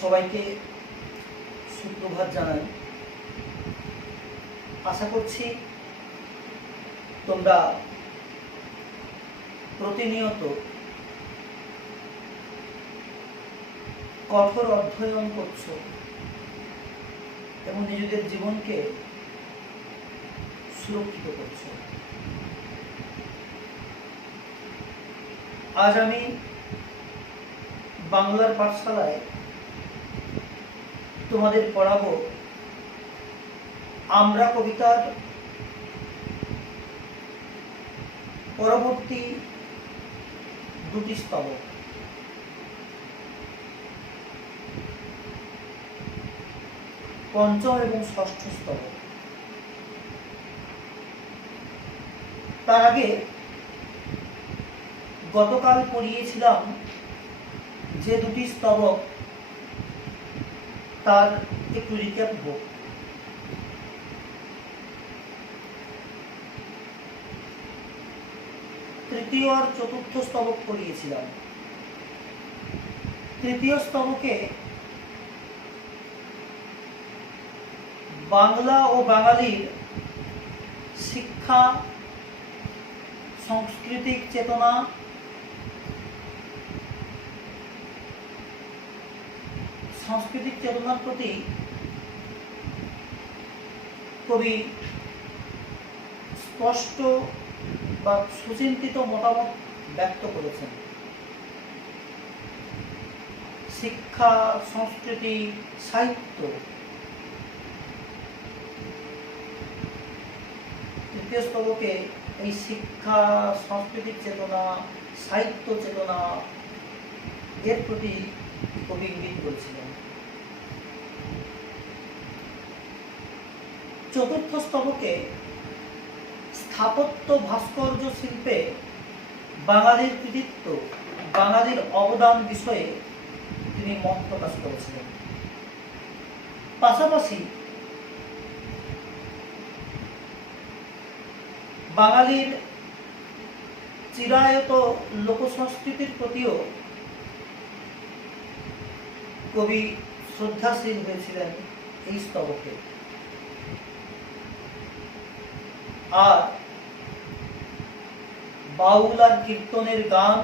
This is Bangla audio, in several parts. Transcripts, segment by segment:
সবাইকে সুপ্রভাত জানাই। আশা করছি তোমরা প্রতিনিয়ত কঠোর অধ্যয়ন করছো এবং নিজেদের জীবনকে সুরক্ষিত করছো। আজ আমি বাংলার পাঠশালায় তোমাদের পড়াবো আমরা কবিতার পরবর্তী দুটি স্তবক। পঞ্চম এবং ষষ্ঠ স্তবক। তার আগে গতকাল পড়িয়েছিলাম যে দুটি স্তবক, তার একটু রিক্যাপ হোক। তৃতীয় আর চতুর্থ স্তবক পড়িয়েছিলাম। তৃতীয় স্তবকে বাংলা ও বাঙালির শিক্ষা, সাংস্কৃতিক চেতনা, সাংস্কৃতিক চেতনার প্রতি কবি স্পষ্ট বা সুচিন্তিত মতামত ব্যক্ত করেছেন। শিক্ষা, সংস্কৃতি, সাহিত্য, তৃতীয় স্তবকে এই শিক্ষা, সাংস্কৃতিক চেতনা, সাহিত্য চেতনা এর প্রতি কবি ইঙ্গিত করেছিলেন। চতুর্থ স্তবকে স্থাপত্য ভাস্কর্য শিল্পে বাঙালির কৃতিত্ব, বাঙালির অবদান বিষয়ে তিনি মত প্রকাশ করেছিলেন। পাশাপাশি বাঙালির চিরায়ত লোকসংস্কৃতির প্রতিও কবি শ্রদ্ধাশীল হয়েছিলেন এই স্তবকে। আর বাউল আর কীর্তনের গান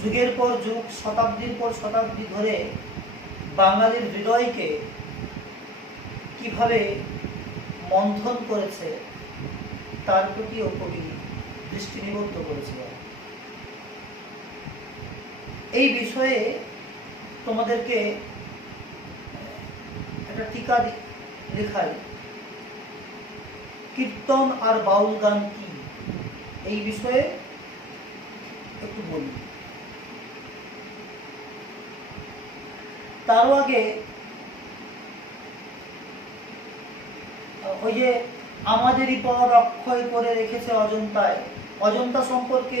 যুগের পর যুগ, শতাব্দীর পর শতাব্দী ধরে বাঙালির হৃদয়কে কিভাবে মন্থন করেছে তার প্রতিও কবি দৃষ্টি নিবদ্ধ করেছিলেন। এই বিষয়ে তোমাদেরকে একটা টিকা লেখাই। কীর্তন আর বাউল গান কি, এই বিষয়ে একটু বলি। তারও আগে ওই যে আমাদেরই পর অক্ষয় করে রেখেছে অজন্তায়, অজন্তা সম্পর্কে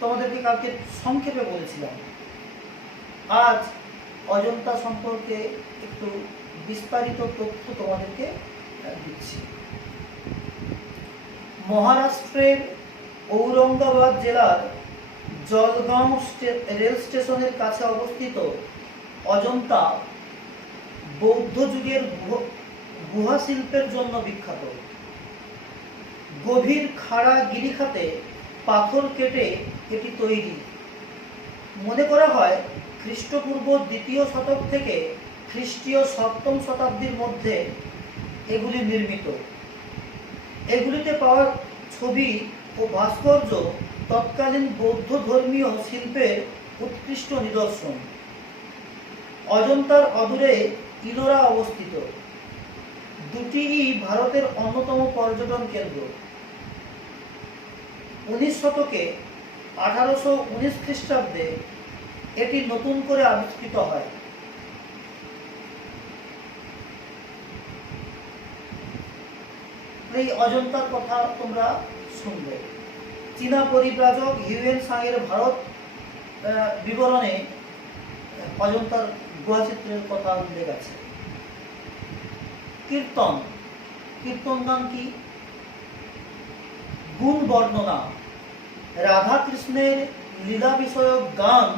তোমাদেরকে কালকে সংক্ষেপে বলেছিলাম। আজ অজন্তা সম্পর্কে একটু বিস্তারিত তথ্য তোমাদেরকে দিচ্ছি। মহারাষ্ট্রের ঔরঙ্গাবাদ জেলার জলগাঁও রেল স্টেশনের কাছে অবস্থিত অজন্তা বৌদ্ধ যুগের গুহা শিল্পের জন্য বিখ্যাত। গভীর খাড়া গিরিখাতে পাথর কেটে এটি তৈরি। মনে করা হয় খ্রিস্টপূর্ব 2য় শতক থেকে খ্রিস্টীয় 7ম শতাব্দীর মধ্যে এগুলি নির্মিত। এগুলিতে পাওয়া ছবি ও ভাস্কর্য তৎকালীন বৌদ্ধ ধর্মীয় শিল্পের উৎকৃষ্ট নিদর্শন। অজন্তার অদূরে ইলোরা অবস্থিত। দুটিই ভারতের অন্যতম পর্যটন কেন্দ্র। 19 শতকে 1819 খ্রিস্টাব্দে এটি নতুন করে আবিষ্কৃত হয়। এই অজন্তার কথা তোমরা শুনবে। চীনা পরিব্রাজক হিউয়েন সাংয়ের ভারত বিবরণে অজন্তার গুহাচিত্রের কথা উল্লেখ আছে। কীর্তন, কীর্তন গান কি? গুণ বর্ণনা, রাধা কৃষ্ণের লীলা বিষয়ক গান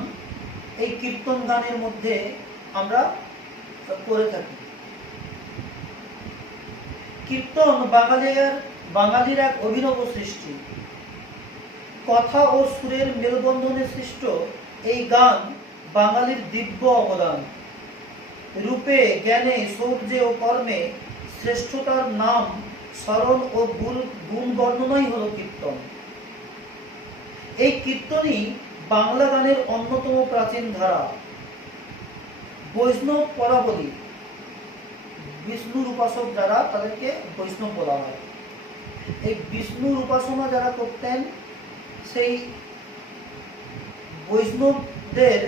এই কীর্তন গানের মধ্যে আমরা করে থাকি। কীর্তন বাঙালির এক অভিনব সৃষ্টি। কথা ও সুরের মেলবন্ধনে সৃষ্ট এই গান বাঙালির দিব্য অবদান। রূপে, জ্ঞানে, শৌর্যে ও কর্মে শ্রেষ্ঠতার নাম স্মরণ ও গুণ বর্ণনাই হল কীর্তন। এই কীর্তনই বাংলা গানের অন্যতম প্রাচীন ধারা। বৈষ্ণব পদাবলী, বিষ্ণুর উপাসক যারা, তাদেরকে বৈষ্ণব বলা হয়। এই বিষ্ণুর উপাসনা যারা করতেন, সেই বৈষ্ণবদের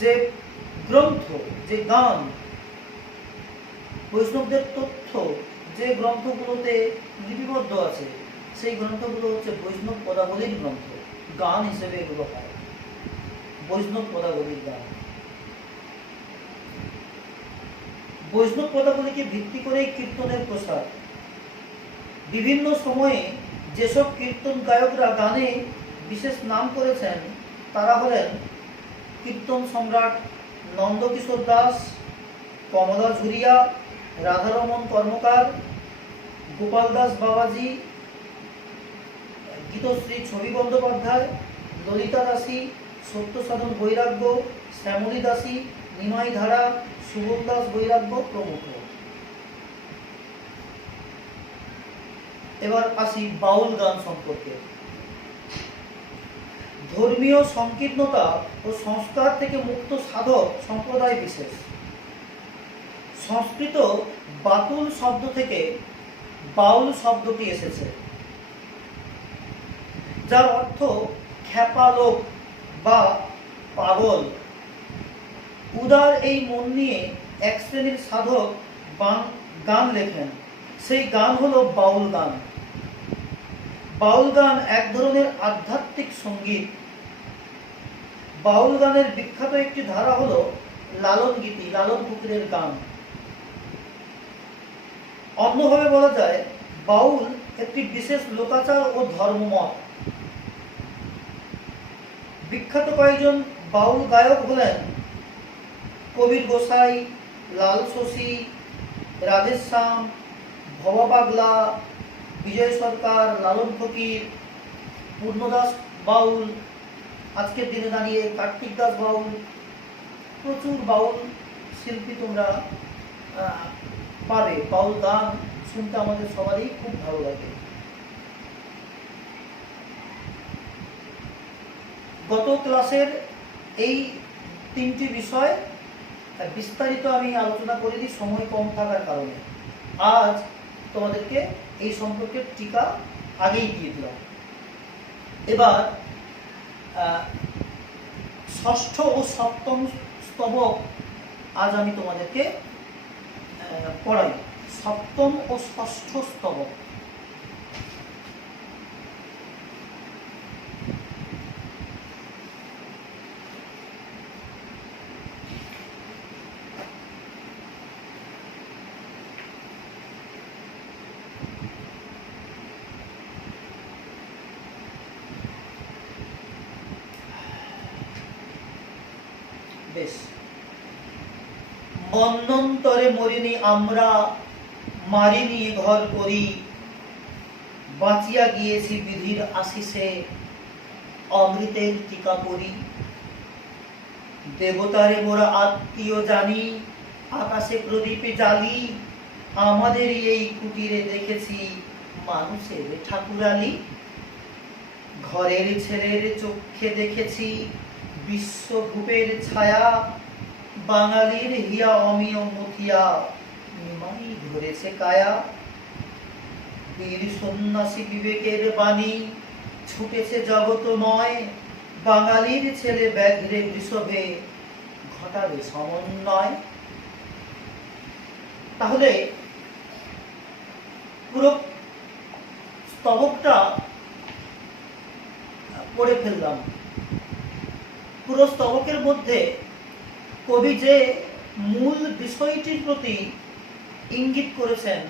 যে গ্রন্থ, যে গান, বৈষ্ণবদের তথ্য যে গ্রন্থগুলোতে লিপিবদ্ধ আছে, সেই গ্রন্থগুলো হচ্ছে বৈষ্ণব পদাবলীর গ্রন্থ। গান হিসেবে এগুলো হয় বৈষ্ণব পদাবলীর গান। বৈষ্ণব পদাবলীকে ভিত্তি করে কীর্তনের প্রসার। বিভিন্ন সময়ে যেসব কীর্তন গায়করা গানে বিশেষ নাম করেছেন, তারা হলেন কীর্তন সম্রাট নন্দকিশোর দাস, কমলা ঝুরিয়া, রাধারমন কর্মকার, গোপাল দাস বাবাজি, গীতশ্রী ছবি বন্দ্যোপাধ্যায়, ললিতা দাসী, সত্যসাধন বৈরাগ্য, শ্যামলী দাসী, নিমাই ধারা, সুবোধ দাস বৈরাগ্য প্রমুখ। এবার আসি বাউল গান সম্পর্কে। ধর্মীয় সংকীর্ণতা ও সংস্কার থেকে মুক্ত সাধক সম্প্রদায় বিশেষ। সংস্কৃত বাতুল শব্দ থেকে বাউল শব্দটি এসেছে, যার অর্থ খ্যাপা লোক বা পাগল। উদার এই মন নিয়ে এক শ্রেণীর সাধক গান লেখেন, সেই গান হলো বাউল গান। বাউল গান এক ধরনের আধ্যাত্মিক সঙ্গীত। বাউল গানের বিখ্যাত একটি ধারা হলো লালন গীতি, লালন ফকিরের গান। অন্যভাবে বলা যায়, বাউল একটি বিশেষ লোকাচার ও ধর্মমত। বিখ্যাত কয়েকজন বাউল গায়ক হলেন কবির গোসাই, লাল শশী, রাধেশ্যাম, ভবা পাগলা, বিজয় সরকার, লালন ফকির, পূর্ণদাস বাউল, আজকের দিনে দাঁড়িয়ে কার্তিক দাস বাউল। প্রচুর বাউল শিল্পী তোমরা পাবে। বাউল গান শুনতে আমাদের সবারই খুব ভালো লাগে। গত ক্লাসের এই তিনটি বিষয় বিস্তারিত আমি আলোচনা করিনি সময় কম থাকার কারণে। আজ তোমাদেরকে এই সম্পর্কে টিকা আগেই দিয়ে দিলাম। এবার ষষ্ঠ ও সপ্তম স্তবক আজ আমি তোমাদেরকে পড়াই। সপ্তম ও ষষ্ঠ স্তবক। বেশ। মন্বন্তরে মরিনি আমরা, মারিনি ঘর করি, বাঁচিয়া গিয়েছি বিধির আশিসে, অমৃতের টিকা পরি। দেবতারে মোরা আত্মীয় জানি, আকাশে প্রদীপে জ্বালি, আমাদের এই কুটিরে দেখেছি মানুষের ঠাকুরালি। ঘরের ছেলের চক্ষে দেখেছি বিশ্বভূপের ছায়া, বাঙালির হিয়া অমিয় মথিয়া, নিমাই ধরেছে কায়া। বীর সন্ন্যাসী বিবেকের বাণী, ছুটেছে জগতময়, বাঙালির ছেলে ব্যাঘ্রে বৃষভে, ঘটাবে সমন্বয়। তাহলে পুরো স্তবকটা পড়ে ফেললাম। পুরো স্তবকের মধ্যে কবি যে মূল বিষয়টির প্রতি ইঙ্গিত করেছেন,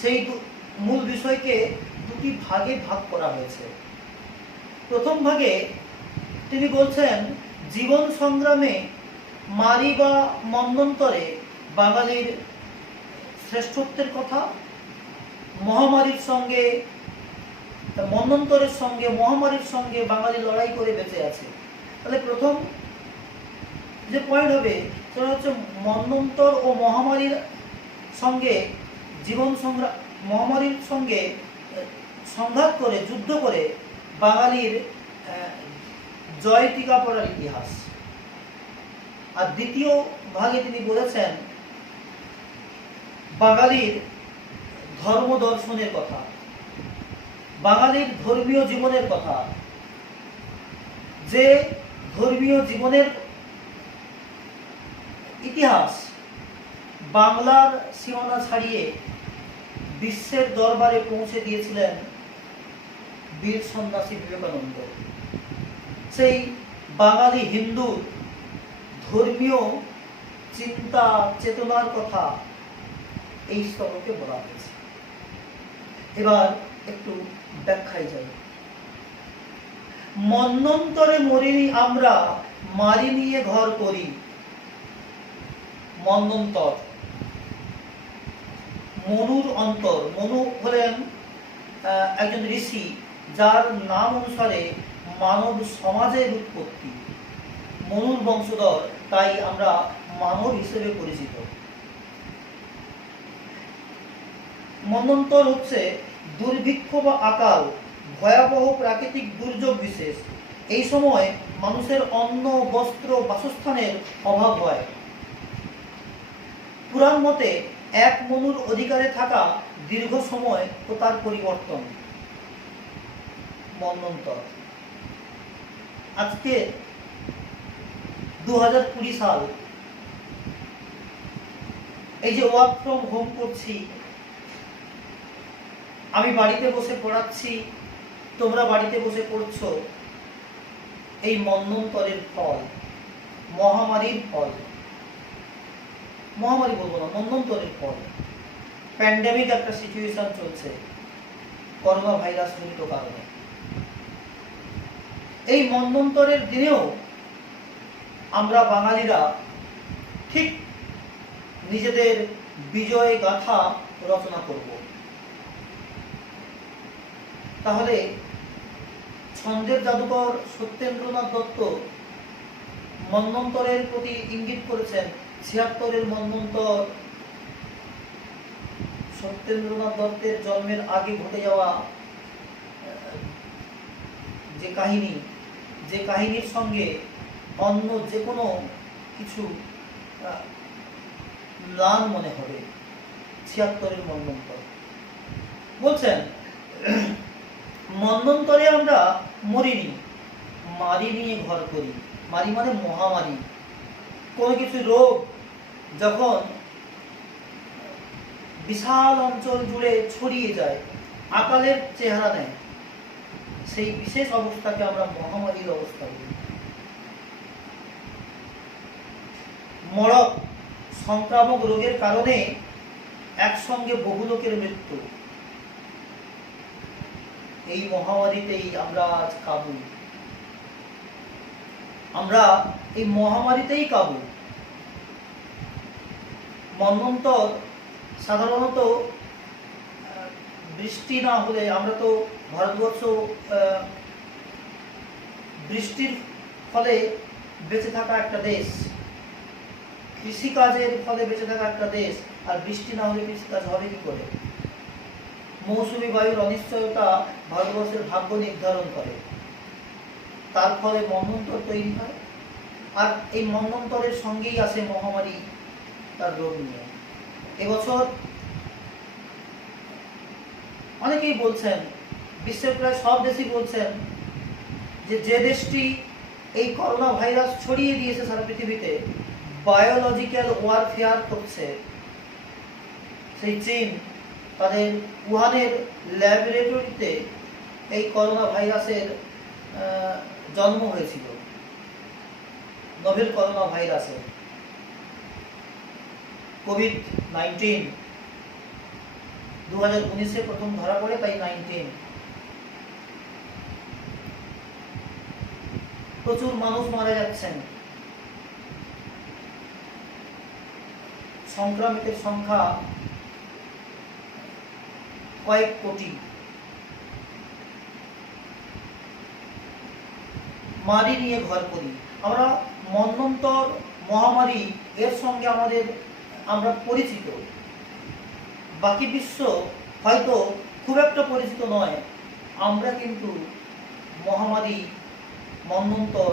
সেই মূল বিষয়কে দুটি ভাগে ভাগ করা হয়েছে। প্রথম ভাগে তিনি বলছেন জীবন সংগ্রামে মারি বা মন্বন্তরে বাঙালির শ্রেষ্ঠত্বের কথা, মহামারীর সঙ্গে মন্বন্তরের সঙ্গে মহামারীর সঙ্গে বাঙালি লড়াই করে বেঁচে আছে। তাহলে প্রথম যে পয়েন্ট হবে সেটা হচ্ছে মন্বন্তর ও মহামারীর সঙ্গে জীবন সংগ্রাম, মহামারীর সঙ্গে সংঘাত করে যুদ্ধ করে বাঙালির জয় টিকা পড়ার ইতিহাস। আর দ্বিতীয় ভাগে তিনি বলেছেন বাঙালির ধর্ম দর্শনের কথা, বাঙালির ধর্মীয় জীবনের কথা, যে ধর্মীয় জীবনের ইতিহাস বাংলার সীমানা ছাড়িয়ে বিশ্বের দরবারে পৌঁছে দিয়েছিলেন বীর সন্ন্যাসী বিবেকানন্দ। সেই বাঙালি হিন্দুর ধর্মীয় চিন্তা চেতনার কথা এই স্তবকে বলা হয়েছে। এবার একটু ব্যাখ্যায় যাই। মন্বন্তরে মরিনি আমরা, মারি নিয়ে ঘর করি। মন্বন্তর, মনুর অন্তর। মনু হলেন একজন ঋষি যার নাম অনুসারে মানব সমাজের উৎপত্তি। মনুর বংশধর, তাই আমরা মানব হিসেবে পরিচিত। মন্বন্তর হচ্ছে দুর্ভিক্ষ বা আকাল, ভয়াবহ প্রাকৃতিক দুর্যোগ বিশেষ। এই সময় মানুষের অন্ন, বস্ত্র, বাসস্থানের অভাব হয়। পুরাণ মতে এক মনুর অধিকারে থাকা দীর্ঘ সময় ও তার পরিবর্তন মন্বন্তর। আজকে 2020 সাল, এই যে ওয়ার্ক ফ্রম হোম করছি, আমি বাড়িতে বসে পড়াচ্ছি, তোমরা বাড়িতে বসে পড়ছো, এই মন্বন্তরের ফল, মহামারীর ফল। মহামারী বলবো না, মন্বন্তরের ফল। প্যান্ডেমিক একটা সিচুয়েশন চলছে করোনা ভাইরাস জনিত কারণে। এই মন্বন্তরের দিনেও আমরা বাঙালিরা ঠিক নিজেদের বিজয় গাথা রচনা করব। তাহলে ছন্দের জাদুকর সত্যেন্দ্রনাথ দত্ত মন্বন্তরের প্রতি ইঙ্গিত করেছেন। 76-এর মন্বন্তর সত্যেন্দ্রনাথ দত্তের জন্মের আগে ঘটে যাওয়া যে কাহিনী, যে কাহিনীর সঙ্গে অন্য যে কোনো কিছু ম্লান মনে হবে। 76-এর মন্বন্তর বলছেন মন্বন্তরে আমরা মরিনি, মারি নিয়ে ঘর করি। মারি মানে মহামারী। কোনো কিছু রোগ যখন বিশাল অঞ্চল জুড়ে ছড়িয়ে যায়, আকালের চেহারা নেয়, সেই বিশেষ অবস্থাকে আমরা মহামারীর অবস্থা বলি। মড়ক, সংক্রামক রোগের কারণে একসঙ্গে বহু লোকের মৃত্যু। এই মহামারীতেই আমরা আজ কাবু। আমরা এই মহামারীতেই কাবু। মন্বন্তর সাধারণত বৃষ্টি না হলে, আমরা তো ভারতবর্ষ বৃষ্টির ফলে বেঁচে থাকা একটা দেশ, কৃষিকাজের ফলে বেঁচে থাকা একটা দেশ, আর বৃষ্টি না হলে কৃষিকাজ হবে কি করে? মৌসুমী বায়ুর অনিশ্চয়তা ভারতবর্ষের ভাগ্য নির্ধারণ করে। তার ফলে মন্বন্তর তৈরি হয়, আর এই মন্বন্তরের সঙ্গেই আসে মহামারী তার রোগ নিয়ে। এবছর অনেকেই বলছেন, বিশ্বের প্রায় সব দেশই বলছেন যে দেশটি এই করোনা ভাইরাস ছড়িয়ে দিয়েছে সারা পৃথিবীতে, বায়োলজিক্যাল ওয়ারফেয়ার করছে, সেই চীন, তাদের উহানের ল্যাবরেটরিতে এই করোনা ভাইরাসের জন্ম হয়েছিল, নোভেল করোনা ভাইরাসের। কোভিড-19 2019-এ প্রথম ধরা পড়ে, তাই 19। প্রচুর মানুষ মারা যাচ্ছেন, সংক্রামিতের সংখ্যা কয়েক কোটি, মারি নিয়ে ঘর করি। আমরা মন্বন্তর মহামারী এর সঙ্গে আমরা পরিচিত, বাকি বিশ্ব হয়তো খুব একটা পরিচিত নয়। আমরা কিন্তু মহামারী, মন্বন্তর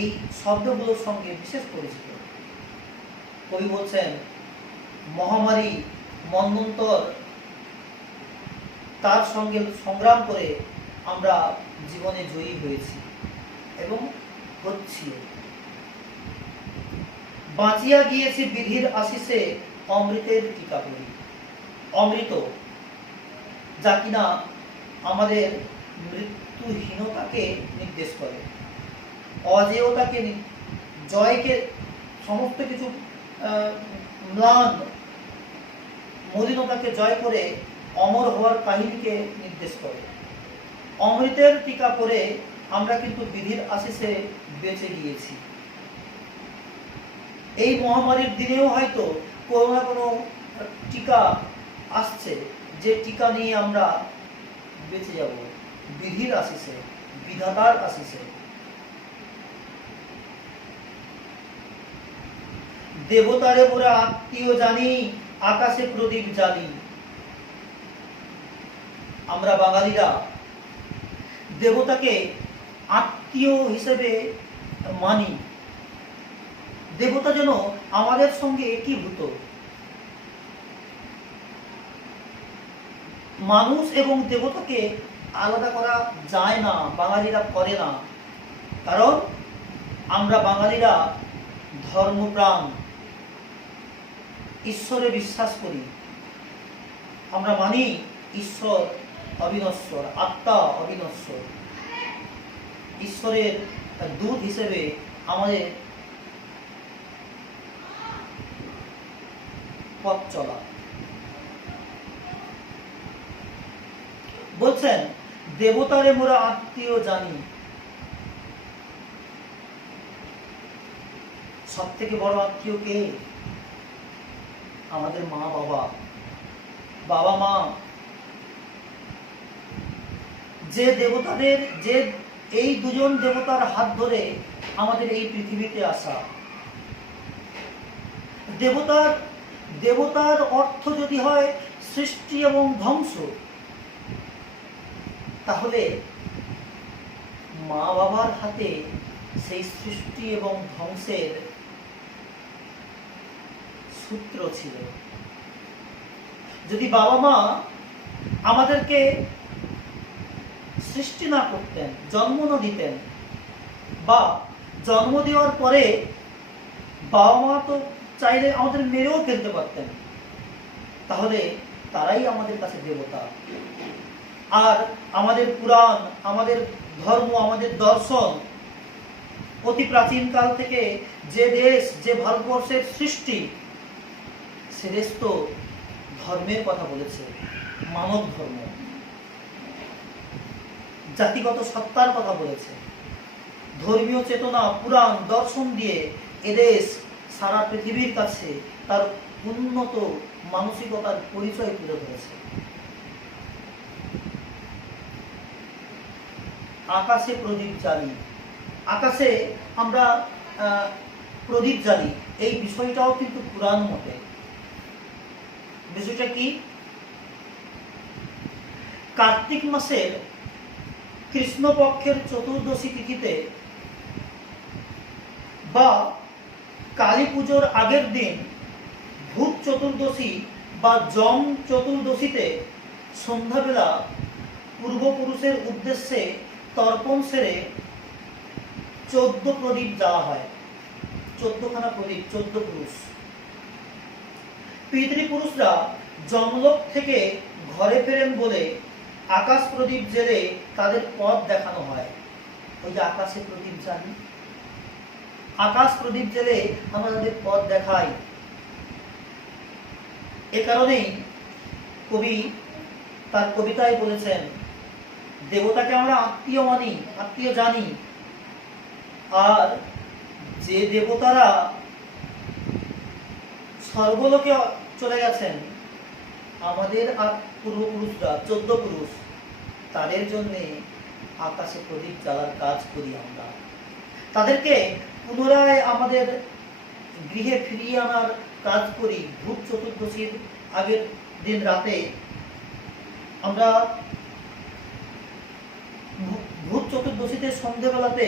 এই শব্দগুলোর সঙ্গে বিশেষ পরিচিত। কবি বলছেন মহামারী, মন্বন্তর, তার সঙ্গে সংগ্রাম করে আমরা জীবনে জয়ী হয়েছি এবং হচ্ছি। বাঁচিয়া গিয়েছে বিধির আশিসে অমৃতের টিকা করি। অমৃত, যা কিনা আমাদের মৃত্যুহীনতাকে নির্দেশ করে, অজেয়তাকে, জয়কে, সমস্ত কিছু ম্লান মলিনতাকে জয় করে অমর হওয়ার কাহিনীকে নির্দেশ করে। অমৃতের টিকা করে আমরা কিন্তু বিধির আশিসে বেঁচে গিয়েছি। এই মহামারীর দিনেও হয়তো কোনো না কোনো টিকা আসছে, যে টিকা নিয়ে আমরা বেঁচে যাব বিধির আশিসে, বিধাতার আশিসে। দেবতারে মোরা আত্মীয় জানি, আকাশে প্রদীপ জ্বালি। আমরা বাঙালিরা দেবতাকে আত্মীয় হিসেবে মানি। দেবতা যেন আমাদের সঙ্গে একীভূত। মানুষ এবং দেবতাকে আলাদা করা যায় না, বাঙালিরা করে না। কারণ আমরা বাঙালিরা ধর্মপ্রাণ, ঈশ্বরে বিশ্বাস করি। আমরা মানি ঈশ্বর অবিনশ্বর, আত্মা অবিনশ্বর। ঈশ্বরের দূত হিসেবে আমাদের পথ চলা। বলছেন দেবতারে মোরা আত্মীয় জানি। সব থেকে বড় আত্মীয় কে? আমাদের মা বাবা, বাবা মা। যে দেবতাদের, যে এই দুজন দেবতার হাত ধরে আমাদের এই পৃথিবীতে আসা। দেবতার অর্থ যদি হয় সৃষ্টি এবং ধ্বংস, তাহলে মা বাবার হাতে সেই সৃষ্টি এবং ধ্বংসের সূত্র ছিল। যদি বাবা মা আমাদেরকে সৃষ্টি না করতেন, জন্ম না দিতেন, বা জন্ম দেওয়ার পরে বাবা মা তো চাইলে আমাদের মেরেও ফেলতে পারতেন, তাহলে তারাই আমাদের কাছে দেবতা। আর আমাদের পুরাণ, আমাদের ধর্ম, আমাদের দর্শন অতি প্রাচীন কাল থেকে যে দেশ, যে ভারতবর্ষের সৃষ্টি, সে দেশ তো ধর্মের কথা বলেছে, মানব ধর্ম, জাতিগত সত্তার কথা বলেছে। ধর্মীয় চেতনা, পুরাণ, দর্শন দিয়ে এদেশ সারা পৃথিবীর কাছে তার উন্নত মানসিকতার পরিচয় তুলে ধরেছে। আকাশে প্রদীপ জ্বালি। আকাশে আমরা প্রদীপ জ্বালি, এই বিষয়টাও কিন্তু পুরাণ মতে। বিষয়টা কি? কার্তিক মাসের কৃষ্ণপক্ষের চতুর্দশী তিথিতে বা কালী পুজোর আগের দিন ভূত চতুর্দশী বা যম চতুর্দশীতে সন্ধ্যাবেলা পূর্বপুরুষের উদ্দেশ্যে তর্পণ সেরে 14 প্রদীপ জ্বালা হয়। 14খানা প্রদীপ, 14 পুরুষ। পিতৃপুরুষরা জমলোক থেকে ঘরে ফেরেন বলে আকাশ প্রদীপ জেলে তাদের পথ দেখানো হয়। ওই যে আকাশে প্রদীপ জ্বালি, আকাশ প্রদীপ জেলে আমরা তাদের পথ দেখাই। এ কারণেই কবি তার কবিতায় বলেছেন দেবতাকে আমরা আত্মীয় মানি, আত্মীয় জানি। আর যে দেবতারা স্বর্গলোকে চলে গেছেন, আমাদের পূর্বপুরুষরা 14 পুরুষ, তাদের জন্যে আকাশে প্রদীপ জ্বালার কাজ করি আমরা। তাদেরকে পুনরায় আমাদের গৃহে ফিরিয়ে আনার কাজ করি। ভূত চতুর্দশীর আগের দিন রাতে আমরা ভূত চতুর্দশীতে সন্ধ্যেবেলাতে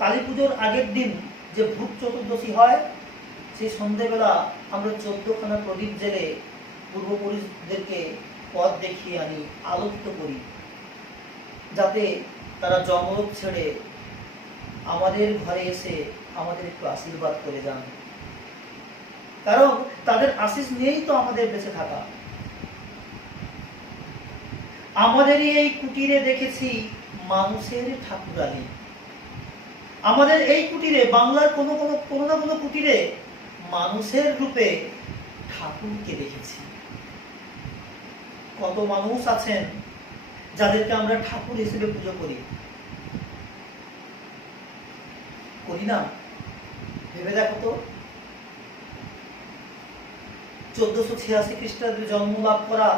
কালী পুজোর আগের দিন যে ভূত চতুর্দশী হয়, সেই সন্ধ্যেবেলা আমরা 14খানা প্রদীপ জেলে পূর্বপুরুষদেরকে পথ দেখিয়ে আনি, আলোকিত করি, যাতে তারা জঙ্গল ছেড়ে আমাদের ঘরে এসে আমাদের একটু আশীর্বাদ করে যান। কারণ তাদের আশীষ নিয়েই তো আমাদের বেঁচে থাকা। আমাদেরই এই কুটিরে দেখেছি মানুষের ঠাকুরানী। আমাদের এই কুটিরে, বাংলার কোনো না কোনো কুটিরে মানুষের রূপে ঠাকুরকে দেখেছি। কত মানুষ আছেন যাদেরকে আমরা ঠাকুর হিসেবে পুজো করি না? ভেবে দেখো তো, 1486 খ্রিস্টাব্দে জন্ম লাভ করা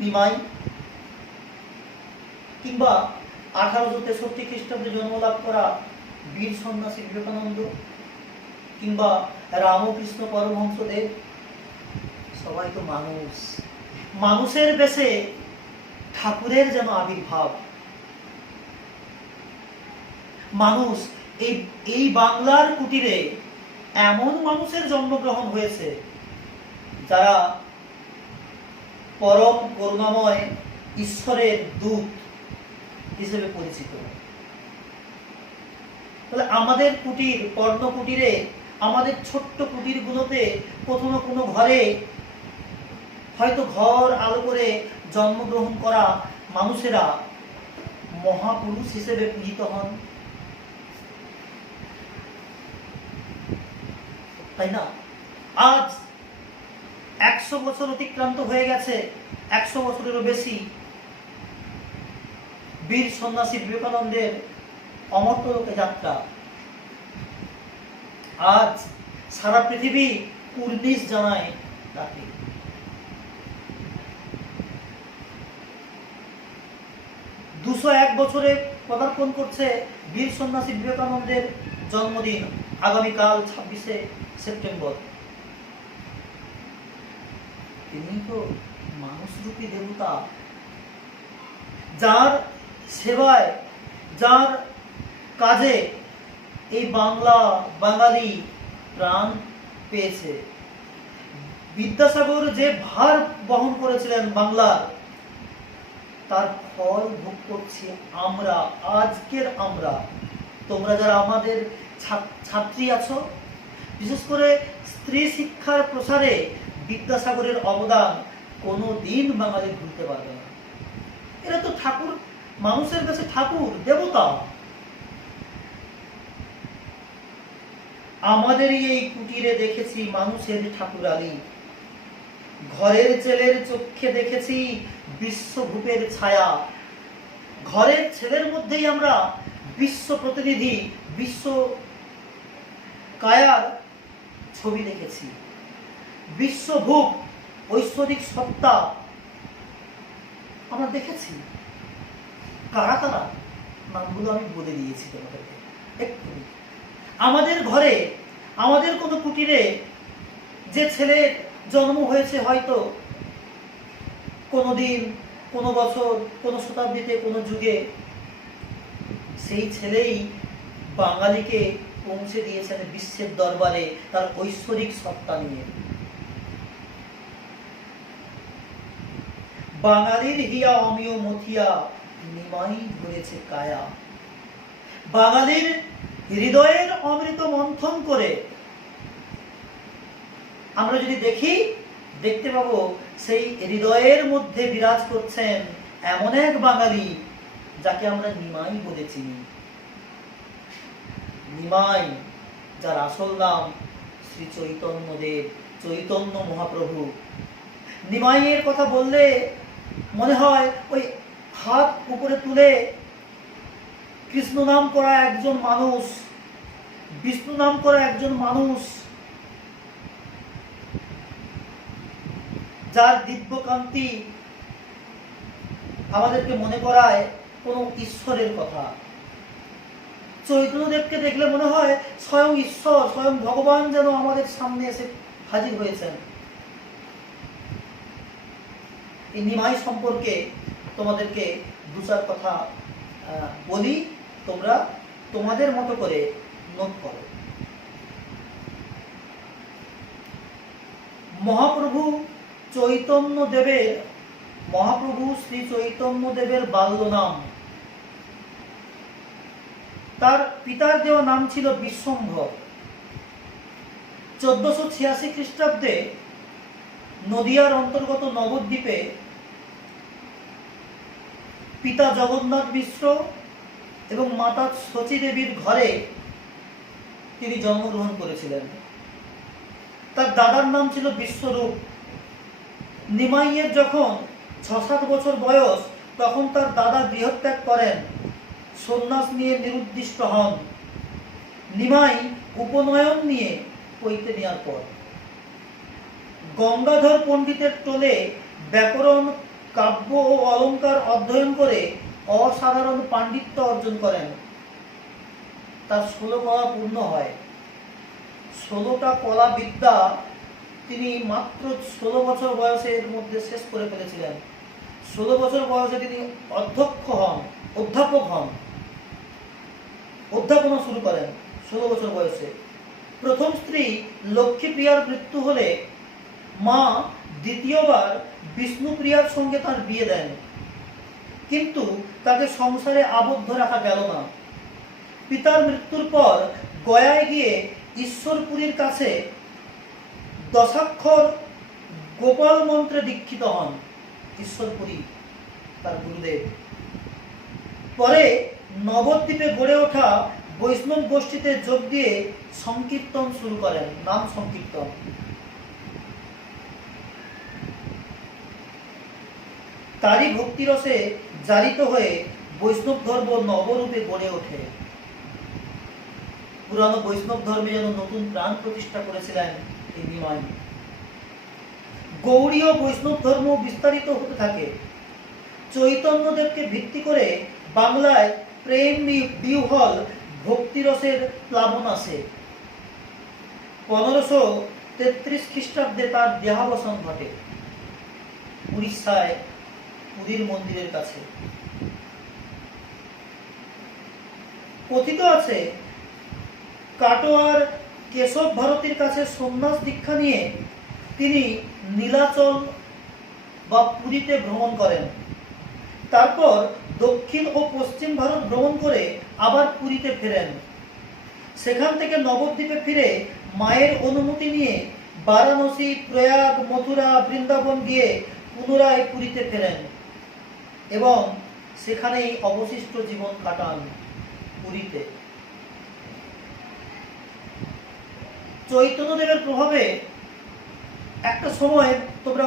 নিমাই, কিংবা 1863 খ্রিস্টাব্দে জন্ম লাভ করা বীর সন্ন্যাসী বিবেকানন্দ, কিংবা রামকৃষ্ণ পরমহংসদেব, সবাই তো মানুষ। মানুষের বেশে ঠাকুরের যেন আবির্ভাব। মানুষ, এই বাংলার কুটিরে এমন মানুষের জন্মগ্রহণ হয়েছে যারা পরম করুণাময় ঈশ্বরের দূত হিসেবে পরিচিত। তাহলে আমাদের কুটির, পর্ণ কুটিরে, আমাদের ছোট্ট কুটিরগুলোতে কোথাও কোনো ঘরে হয়তো ঘর আলো করে জন্মগ্রহণ করা মানুষেরা মহাপুরুষ হিসেবে পূজিত হন, তাই না? আজ 100 বছর অতিক্রান্ত হয়ে গেছে, 100 বছরেরও বেশি বীর সন্ন্যাসী বিবেকানন্দের অমর্ত্যলোকে যাত্রা। আজ সারা পৃথিবী কুর্নিশ জানায় তাকে। 201 বছরে পদার্পণ করছে বীর সন্ন্যাসী বিবেকানন্দের জন্মদিন, আগামীকাল 26শে সেপ্টেম্বর। তিনি তো মানুষরূপী দেবতা, যার সেবায়, যার কাজে এই বাঙালি প্রাণ পেয়েছে। বিদ্যাসাগর যে ভার বহন করেছিলেন বাংলার, তার ফল ভোগ করছি আমরা, আজকের আমরা। তোমরা যারা আমাদের ছাত্রী আছো, বিশেষ করে স্ত্রী শিক্ষার প্রসারে বিদ্যাসাগরের অবদান কোনো দিন বাঙালি ভুলতে পারবে না। এরা তো ঠাকুর, মানুষের কাছে ঠাকুর, দেবতা। আমাদেরই এই কুটিরে দেখেছি মানুষের ঠাকুরালী। ঘরের ছেলের চোখে দেখেছি বিশ্বভূপের ছায়া। ঘরের ছেলের মধ্যেই আমরা বিশ্ব প্রতিনিধি, বিশ্ব কায়ার ছবি দেখেছি। বিশ্বভূপ, ঐশ্বরিক সত্তা আমরা দেখেছি। কারা কারা? নামগুলো আমি বলে দিয়েছি তোমাদেরকে একটু। আমাদের ঘরে, আমাদের কোনো কুটিরে যে ছেলের জন্ম হয়েছে, হয়তো কোনো দিন, কোনো বছর, কোনো শতাব্দীতে, কোনো যুগে, সেই ছেলেই বাঙালিকে পৌঁছে দিয়েছেন বিশ্বের দরবারে তার ঐশ্বরিক সত্তা নিয়ে। বাঙালির হিয়া অমিয় মথিয়া নিমাই ধরেছে কায়া। বাঙালির হৃদয়ের অমৃত মন্থন করে আমরা যদি দেখতে পাবো সেই হৃদয়ের মধ্যে বিরাজ করছেন এমন এক বাঙালি যাকে আমরা নিমাই বলে চিনি। নিমাই, যার আসল নাম শ্রী চৈতন্যদেব, চৈতন্য মহাপ্রভু। নিমাইয়ের কথা বললে মনে হয় ওই হাত উপরে তুলে কৃষ্ণ নাম করা একজন মানুষ, বিষ্ণু নাম করা একজন মানুষ, যার দিব্যকান্তি আমাদেরকে মনে করায় কোনো ঈশ্বরের কথা। চৈতন্যদেবকে দেখলে মনে হয় স্বয়ং ঈশ্বর, স্বয়ং ভগবান যেন আমাদের সামনে এসে হাজির হয়েছেন। এই নিমাই সম্পর্কে তোমাদেরকে দু চার কথা বলি, তোমরা তোমাদের মতো করে নোট করো। মহাপ্রভু শ্রী চৈতন্য দেবের বাল্য নাম, তার পিতার দেওয়া নাম ছিল বিশ্বম্ভর। 1486 খ্রিস্টাব্দে নদিয়ার অন্তর্গত নবদ্বীপে পিতা জগন্নাথ মিশ্র এবং মাতা শচী দেবীর ঘরে তিনি জন্মগ্রহণ করেছিলেন। তার দাদার নাম ছিল বিশ্বরূপ। নিমাইয়ের যখন 6-7 বছর বয়স, তখন তার দাদা গৃহত্যাগ করেন, সন্ন্যাস নিয়ে নিরুদ্দিষ্ট হন। নিমাই উপনয়ন নিয়ে পৈতে নেওয়ার পর গঙ্গাধর পণ্ডিতের টোলে ব্যাকরণ, কাব্য ও অলঙ্কার অধ্যয়ন করে অসাধারণ পাণ্ডিত্য অর্জন করেন। তার 16 কলা পূর্ণ হয়। 16টা কলা বিদ্যা তিনি মাত্র 16 বছর বয়সের মধ্যে শেষ করে ফেলেছিলেন। 16 বছর বয়সে তিনি অধ্যাপক হন, অধ্যাপনা শুরু করেন 16 বছর বয়সে। প্রথম স্ত্রী লক্ষ্মীপ্রিয়ার মৃত্যু হলে মা দ্বিতীয়বার বিষ্ণুপ্রিয়ার সঙ্গে তার বিয়ে দেন, কিন্তু তাকে সংসারে আবদ্ধ রাখা গেল না। পিতার মৃত্যুর পর গয়ায় গিয়ে ঈশ্বরপুরীর কাছে দশাক্ষর গোপাল মন্ত্রে দীক্ষিত হন। ঈশ্বরপুরী তার গুরুদেব। পরে নবদ্বীপে গড়ে ওঠা বৈষ্ণব গোষ্ঠীতে যোগ দিয়ে সংকীর্তন শুরু করেন, নাম সংকীর্তন। তারই ভক্তিরসে জারিত হয়ে বৈষ্ণব ধর্ম নবরূপে গড়ে ওঠে। পুরানো বৈষ্ণব ধর্মে যেন নতুন প্রাণ প্রতিষ্ঠা করেছিলেন এই নিমাই। গৌড়ীয় বৈষ্ণব ধর্ম বিস্তারিত হতে থাকে। চৈতন্যদেবকে ভিত্তি করে বাংলায় প্রেম বিহ্বল ভক্তিরসের প্লাবন আসে। 1533 খ্রিস্টাব্দে তার দেহাবসান ঘটে উড়িষ্যায়, পুরীর মন্দিরের কাছে। কথিত আছে কাটোয়ার কেশব ভারতীর কাছে সন্ন্যাস দীক্ষা নিয়ে তিনি নীলাচল বা পুরীতে ভ্রমণ করেন। তারপর দক্ষিণ ও পশ্চিম ভারত ভ্রমণ করে আবার পুরীতে ফেরেন। সেখান থেকে নবদ্বীপে ফিরে মায়ের অনুমতি নিয়ে বারাণসী, প্রয়াগ, মথুরা, বৃন্দাবন গিয়ে পুনরায় পুরীতে ফেরেন এবং সেখানেই অবশিষ্ট জীবন কাটান পুরীতে। চৈতন্যদেবের প্রভাবে একটা সময়, তোমরা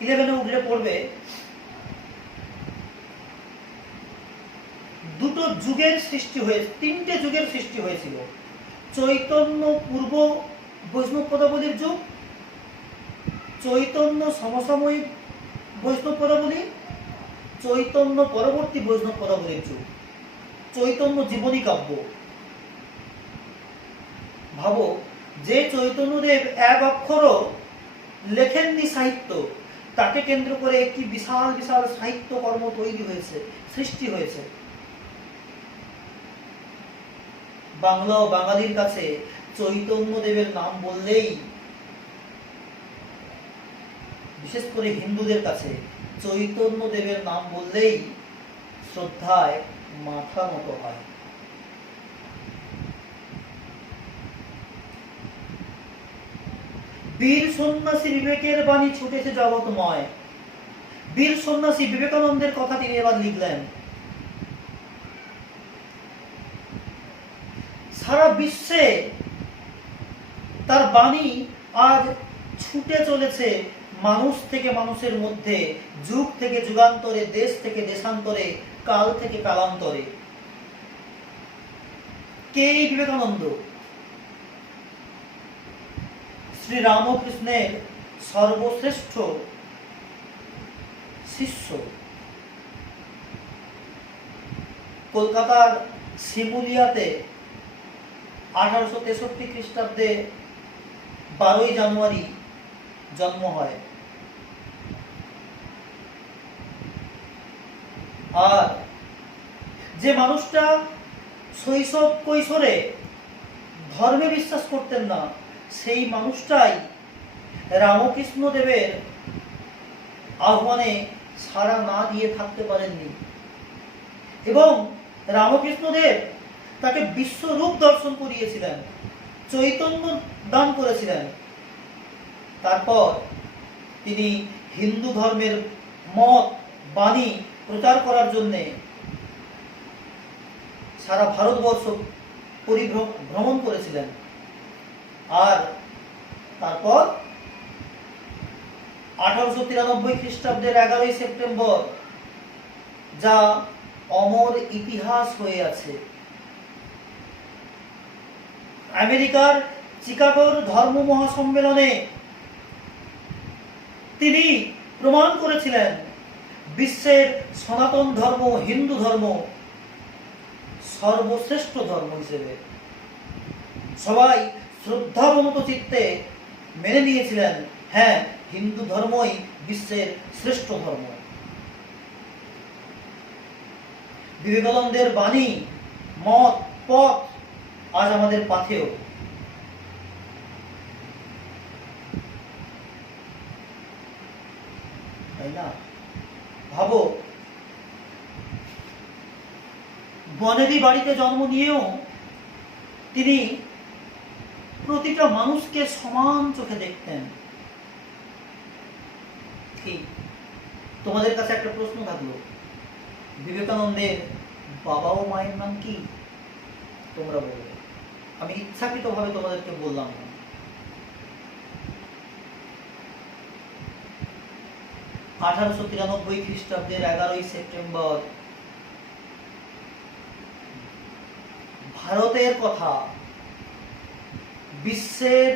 11-এ উঠলে পড়বে, দুটো যুগের সৃষ্টি হয়েছে, 3টে যুগের সৃষ্টি হয়েছিল। চৈতন্য পূর্ব বৈষ্ণব পদাবলীর যুগ, চৈতন্য সমসাময়িক বৈষ্ণব পদাবলী, চৈতন্য পরবর্তী বৈষ্ণব পদাবলীর যুগ, চৈতন্য জীবনী কাব্য। ভাবো, যে চৈতন্যদেব এক অক্ষরও লেখেননি সাহিত্য, তাকে কেন্দ্র করে একটি বিশাল বিশাল সাহিত্য কর্ম তৈরি হয়েছে, সৃষ্টি হয়েছে। বাংলা ও বাঙালির কাছে চৈতন্যদেবের নাম বললেই, বিশেষ করে হিন্দুদের কাছে চৈতন্যদেবের নাম বললেই শ্রদ্ধায় মাথা নত হয়। বীর সন্ন্যাসী বিবেকের বাণী ছুটেছে জগৎময়। বীর সন্ন্যাসী বিবেকানন্দের কথা তিনি এবার লিখলেন। সারা বিশ্বে তার বাণী আজ ছুটে চলেছে মানুষ থেকে মানুষের মধ্যে, যুগ থেকে যুগান্তরে, দেশ থেকে দেশান্তরে কাল থেকে কালান্তরে। কে এই বিবেকানন্দ? শ্রী রামকৃষ্ণের সর্বশ্রেষ্ঠ শিষ্য। কলকাতার শিমুলিয়াতে 1863 খ্রিস্টাব্দে 12ই জানুয়ারি জন্ম হয়। আর যে মানুষটা শৈশব কৈশোরে ধর্মে বিশ্বাস করতেন না, সেই মানুষটাই রামকৃষ্ণ দেবের আহ্বানে সাড়া না দিয়ে থাকতে পারেননি, এবং রামকৃষ্ণ দেব তাকে বিশ্বরূপ দর্শন করিয়েছিলেন, চৈতন্য দান করেছিলেন। তারপর তিনি হিন্দু ধর্মের মত বাণী প্রচার করার জন্য সারা ভারতবর্ষ পরিভ্রমণ করেছিলেন। আর তারপর 1893 খ্রিস্টাব্দের 11ই সেপ্টেম্বর, যা অমর ইতিহাস হয়ে আছে, আমেরিকার চিকাগোর ধর্ম মহাসম্মেলনে তিনি প্রমাণ করেছিলেন বিশ্বের সনাতন ধর্ম, হিন্দু ধর্ম সর্বশ্রেষ্ঠ ধর্ম হিসেবে। সবাই শ্রদ্ধাবনত চিত্তে মেনে নিয়েছিলেন, হ্যাঁ, হিন্দু ধর্মই বিশ্বের শ্রেষ্ঠ ধর্ম। বিবেকানন্দের বাণী, মত, পথ আজ আমাদের পাথেয়। তাই না? ভাবো, বনেদি বাড়িতে জন্ম নিয়েও তিনি প্রতিটা মানুষকে সমান চোখে দেখতেন। ঠিক, তোমাদের কাছে একটা প্রশ্ন থাকলো, বিবেকানন্দের বাবা ও মায়ের নাম কি? তোমরা বলবে। আমি ইচ্ছাকৃতভাবে তোমাদেরকে বললাম না। (1893 খ্রিস্টাব্দের 11ই সেপ্টেম্বর ভারতের কথা, বিশ্বের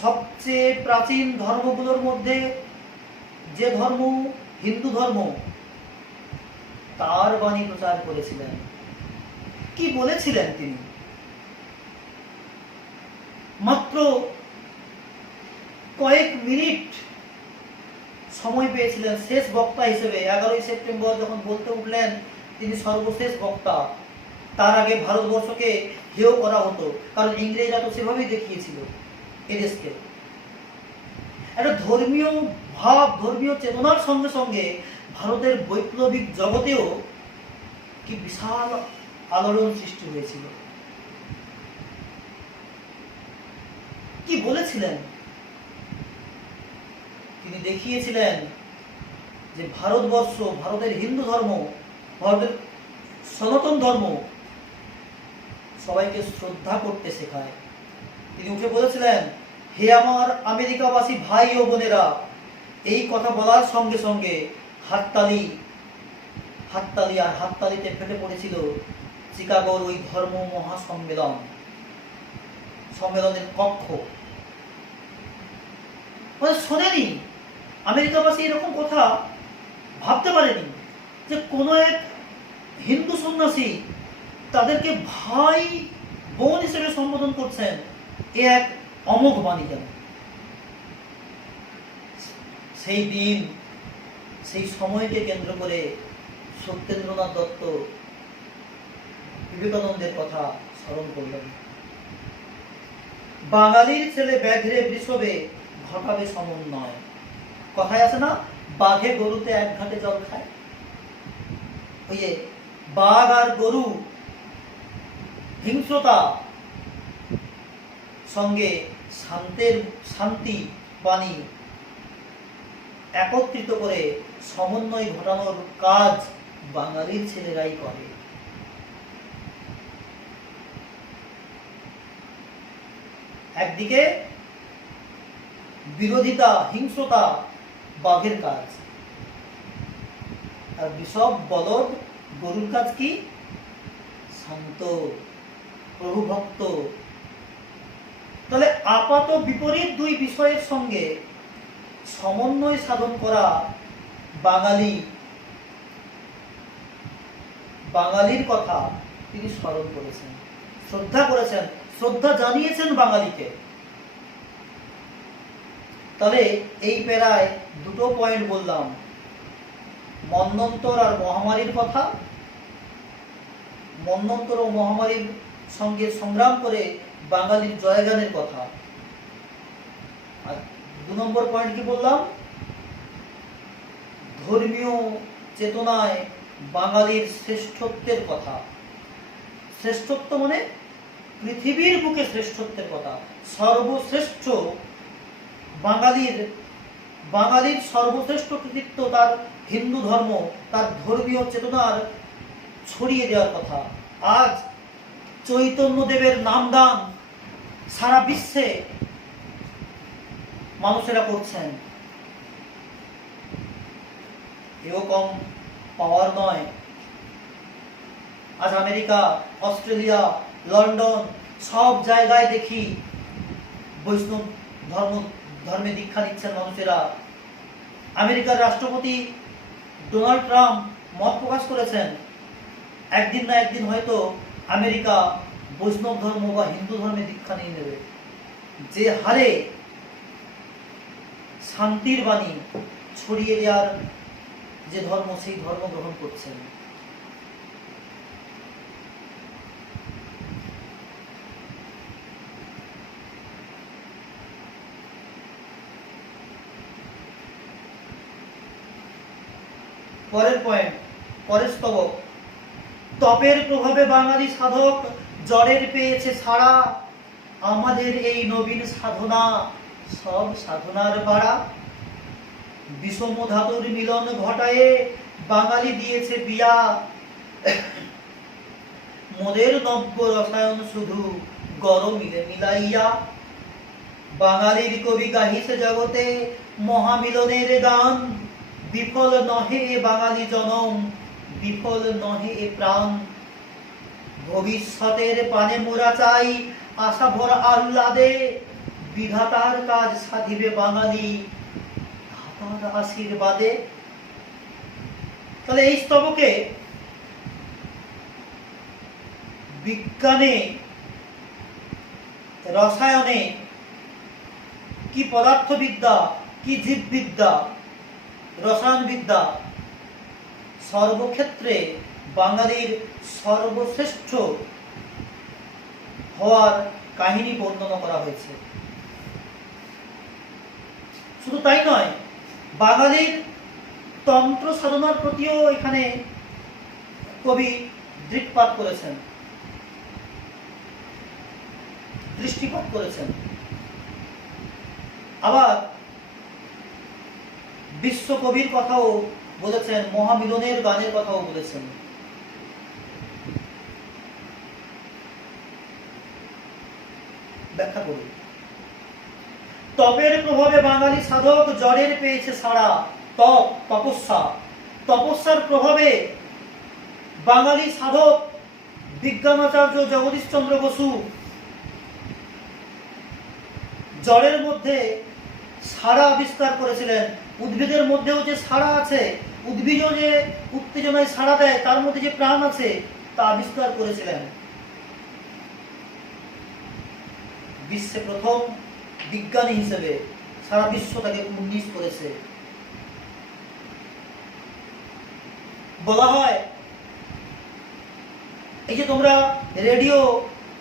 সবচেয়ে প্রাচীন ধর্মগুলোর মধ্যে যে ধর্ম হিন্দু ধর্ম, তার বাণী প্রচার করেছিলেন। কি বলেছিলেন তিনি? মাত্র কয়েক মিনিট সময় পেয়েছিলেন শেষ বক্তা হিসেবে। 11ই সেপ্টেম্বর যখন বলতে উঠলেন তিনি সর্বশেষ বক্তা, তার আগে ভারতবর্ষকে হেয় করা হতো, কারণ ইংরেজরা তো সেভাবেই দেখিয়েছিল এদেশকে। একটা ধর্মীয় ভাব, ধর্মীয় চেতনার সঙ্গে সঙ্গে ভারতের বৈপ্লবিক জগতেও কি বিশাল আলোড়ন সৃষ্টি হয়েছিল। কি বলেছিলেন? তিনি দেখিয়েছিলেন যে ভারতবর্ষ, ভারতের হিন্দু ধর্ম, ভারতের সনাতন ধর্ম সবাইকে শ্রদ্ধা করতে শেখায়। তিনি উঠে বলেছিলেন, হে আমার আমেরিকাবাসী ভাই ও বোনেরা, এই কথা বলার সঙ্গে সঙ্গে হাততালি আর হাততালিতে ফেটে পড়েছিল চিকাগোর ওই ধর্ম সম্মেলনের কক্ষ। শোনেনি, আমেরিকাবাসী এরকম কথা ভাবতে পারেনি যে কোনো এক হিন্দু সন্ন্যাসী তাদেরকে ভাই বোন হিসেবে সম্বোধন করছেন। এ এক অমোঘ বাণী। যেন সেই দিন, সেই সময়কে কেন্দ্র করে সত্যেন্দ্রনাথ দত্ত বিবেকানন্দের কথা স্মরণ করলেন। বাঙালির ছেলে ব্যাঘ্রে বৃষভে ঘটাবে সমন্বয়। কথায় আছে না, বাঘে গরুতে এক ঘাটে জল খায়। ওই যে বাঘ আর গরু হিংস্রতা সঙ্গে শান্তি বাণী একত্রিত করে সমন্বয় ঘটানোর কাজ বাঙালির ছেলেরাই করে। একদিকে বিরোধিতা, হিংস্রতা বাঘের কাজ, আর বৃষভ বলদ গরুর কাজ কি? শান্ত, প্রভুভক্ত। তাহলে আপাত বিপরীত দুই বিষয়ের সঙ্গে সমন্বয় সাধন করা বাঙালির কথা তিনি স্মরণ করেছেন, শ্রদ্ধা করেছেন, শ্রদ্ধা জানিয়েছেন বাঙালিকে। তাহলে এই প্যারায় দুটো পয়েন্ট বললাম, মন্বন্তর আর মহামারীর কথা, মন্বন্তর ও মহামারীর সঙ্গে সংগ্রাম করে বাঙালির জয়গানের কথা। আর 2 নম্বর পয়েন্ট কি বললাম? ধর্মীয় চেতনায় বাঙালির শ্রেষ্ঠত্বের কথা। শ্রেষ্ঠত্ব মানে পৃথিবীর বুকে শ্রেষ্ঠত্বের কথা। সর্বশ্রেষ্ঠ বাঙালির সর্বশ্রেষ্ঠ কৃতিত্ব তার হিন্দু ধর্ম, তার ধর্মীয় চেতনার ছড়িয়ে দেওয়ার কথা। আজ চৈতন্যদেবের নামগান সারা বিশ্বে মানুষেরা করছেন। এও কম পাওয়ার নয়। আজ আমেরিকা, অস্ট্রেলিয়া, লন্ডন সব জায়গায় দেখি বৈষ্ণব ধর্মে দীক্ষা নিচ্ছেন মানুষেরা। আমেরিকার রাষ্ট্রপতি ডোনাল্ড ট্রাম্প মত প্রকাশ করেছেন, একদিন না একদিন হয়তো আমেরিকা বৈষ্ণব ধর্ম বা হিন্দু ধর্মে দীক্ষা নিয়ে নেবে। যে হারে শান্তির বাণী ছড়িয়ে দেওয়ার যে ধর্ম, সেই ধর্ম গ্রহণ করছেন। পরের পয়েন্ট, পরের স্তবক, তপের প্রভাবে বাঙালি সাধক জড়ের পেয়েছে ছাড়া, আমাদের এই নবীন সাধনা সব সাধনার পাড়া। বিষম ধাতুর মিলন ঘটায়ে বাঙালি দিয়েছে বিয়া, মোদের নব্য রসায়ন শুধু গরমিলে মিলাইয়া। বাঙালির কবি গাহিছে জগতে মহামিলনের গান, বিফল নহে এ বাঙালি জনম, বিফল নহে এ প্রাণ। ভবিষ্যতের পানে মোরা চাই আশা ভরা আহ্লাদে, বিধাতার কাজ সাধিবে বাঙালি ধাতার আশীর্বাদে। তাহলে এই স্তবকে বিজ্ঞানে, রসায়নে, কি পদার্থবিদ্যা, কি জীববিদ্যা, রসায়নবিদ্যা, সর্বক্ষেত্রে বাঙালির সর্বশ্রেষ্ঠ হওয়ার কাহিনী বর্ণনা করা হয়েছে। শুধু তাই নয়, বাঙালির তন্ত্র সাধনার প্রতিও এখানে কবি দৃষ্টিপাত করেছেন। আবার বিশ্বকবির কথাও বলেছেন, মহামিলনের গানের কথাও বলেছেন। ব্যাখ্যা করি। তপের প্রভাবে বাঙালি সাধক জড়ের পেয়েছে ছাড়া। তপ, তপস্যা, তপস্যার প্রভাবে বাঙালি সাধক বিজ্ঞানাচার্য জগদীশচন্দ্র বসু জড়ের মধ্যে সাড়া আবিষ্কার করেছিলেন। উদ্ভিদের মধ্যেও যে সাড়া আছে, উদ্ভিদও যে উত্তেজনায় সাড়া দেয়, তার মধ্যে যে প্রাণ আছে, তা আবিষ্কার করেছিলেন। বিশ্বে প্রথম বিজ্ঞানী হিসেবে সারা বিশ্ব তাকে উন্নীত করেছে। বলা হয়, এই যে তোমরা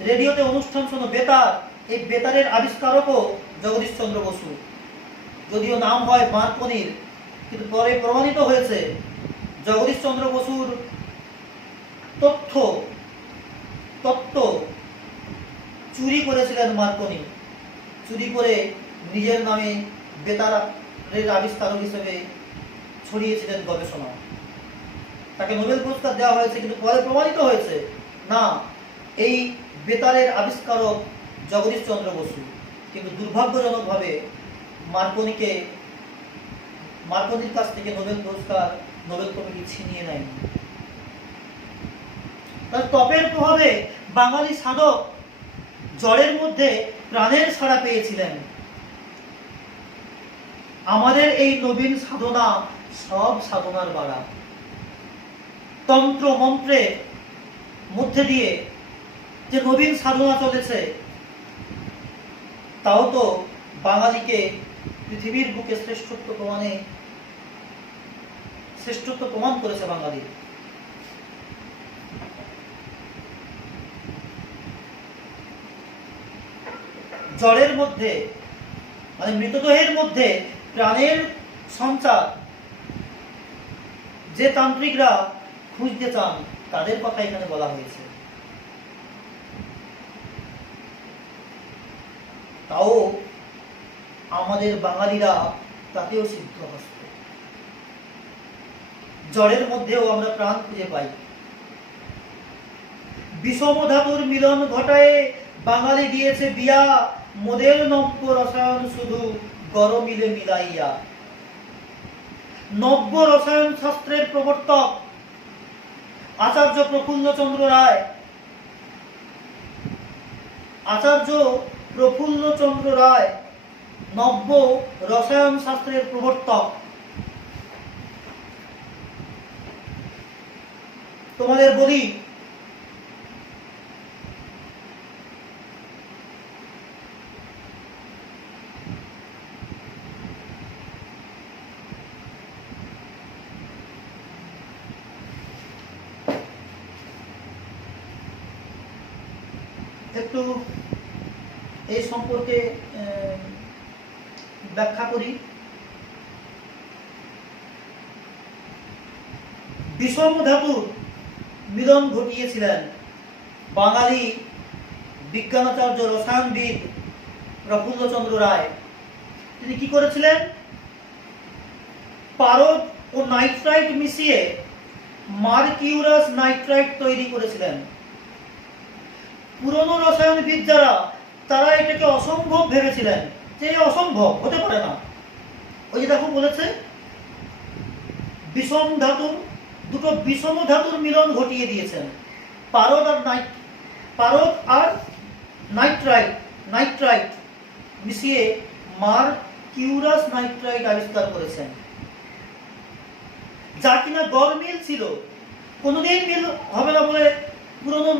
রেডিওতে অনুষ্ঠান শোনো, বেতার, এই বেতারের আবিষ্কারকও জগদীশচন্দ্র বসু। যদিও নাম হয় মার্কনির, কিন্তু পরে প্রমাণিত হয়েছে জগদীশচন্দ্র বসুর তত্ত্ব চুরি করেছিলেন মার্কনি। চুরি করে নিজের নামে বেতারের আবিষ্কারক হিসেবে ছড়িয়েছিলেন গবেষণা। তাকে নোবেল পুরস্কার দেওয়া হয়েছে, কিন্তু পরে প্রমাণিত হয়েছে না, এই বেতারের আবিষ্কারক জগদীশচন্দ্র বসু। কিন্তু দুর্ভাগ্যজনকভাবে মার্কনির কাছ থেকে নোবেল পুরস্কার নোবেল কমিটি ছিনিয়ে নেয়নি। তার তপের প্রভাবে বাঙালি সাধক জ্বরের মধ্যে প্রাণের ছাড়া পেয়েছিলেন। আমাদের এই নবীন সাধনা সব সাধনার বাড়া, তন্ত্র মন্ত্রের মধ্যে দিয়ে যে নবীন সাধনা চলেছে, তাও তো বাঙালিকে পৃথিবীর বুকে শ্রেষ্ঠত্ব প্রমাণ করেছে বাঙালি। জড়ের মধ্যে মানে মৃতদেহের মধ্যে প্রাণের সঞ্চার যে তান্ত্রিকরা খুঁজতে চান, তাদের কথা এখানে বলা হয়েছে। তাও আমাদের বাঙালিরা তাতেও সিদ্ধহস্ত। জড়ের মধ্যেও আমরা প্রাণ খুঁজে পাই। বিষম ধাতুর মিলন ঘটায় বাঙালি দিয়েছে বিয়া, মোদের নব্য রসায়ন শুধু গরমিলে মিলাইয়া। নব্য রসায়ন শাস্ত্রের প্রবর্তক আচার্য প্রফুল্লচন্দ্র রায়, নব্য রসায়ন শাস্ত্রের প্রবর্তক। তোমাদের বলি, একটু এই সম্পর্কে ব্যাখ্যা করি। বিষম ধাতুর মিলন ঘটিয়েছিলেন বাঙালি বিজ্ঞানাচার্য রসায়নবিদ প্রফুল্লচন্দ্র রায়। তিনি কি করেছিলেন? পারদ ও নাইট্রাইট মিশিয়ে মার্কিউরাস নাইট্রাইট তৈরি করেছিলেন। পুরনো রসায়নবিদ যারা, তারা এটাকে অসম্ভব ভেবেছিলেন, যে অসম্ভব হতে পারে না। ওই যে দেখো বলেছে দুটো বিষম ধাতুর মিলন ঘটিয়ে দিয়েছেন। পারদ আর নাইট্রাইট মিশিয়ে মার্কিউরাস নাইট্রাইট আবিষ্কার করেছেন, যা কিনা গরমিল ছিল। কোনোদিন মিল হবে না বলে পুরনো